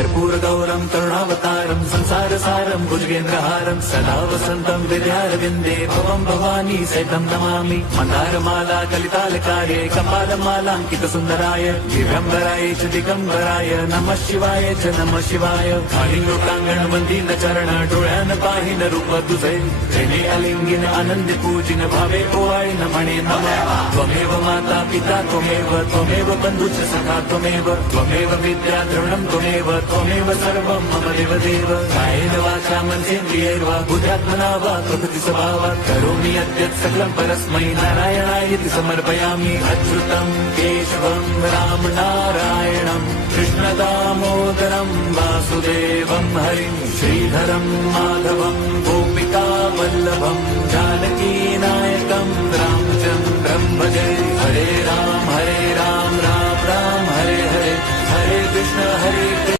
कर्पूर गौरम करुणावतारम संसार सारम भुजगेंद्रहारम सदा वसंतम विद्यारविंदे भवम भवानी सहितं नमामि मंदारमाला कलितालकार्ये कपालमालांकित सुंदराय दिव्यंबराय च दिगंबराय नमः शिवाय च नमः शिवाय लोकांगण मंदिर चरण डोळ्यान पाहिन रूप तुझे तेने अलिंगिन आनंद पूजिन भावे ओवाळीन म्हणे नमः त्वमेव माता पिता त्वमेव बंधुच सखा त्वमेव विद्या द्रवणं त्वमेव सर्वं मम देवदेव कायेन वाचा मनसेन्द्रियैर्वा बुद्ध्यात्मना वा प्रकृति स्वभावात् करोमि यद्यत् सकलं परस्मै नारायणायति समर्पयामि अच्युतं केशवं राम नारायणं कृष्णदामोदरं वासुदेवं हरिं श्रीधरं माधवं गोपिका वल्लभं जानकी नायकं रामचन्द्रं भजे हरे राम राम राम हरे हरे हरे कृष्ण हरे कृष्ण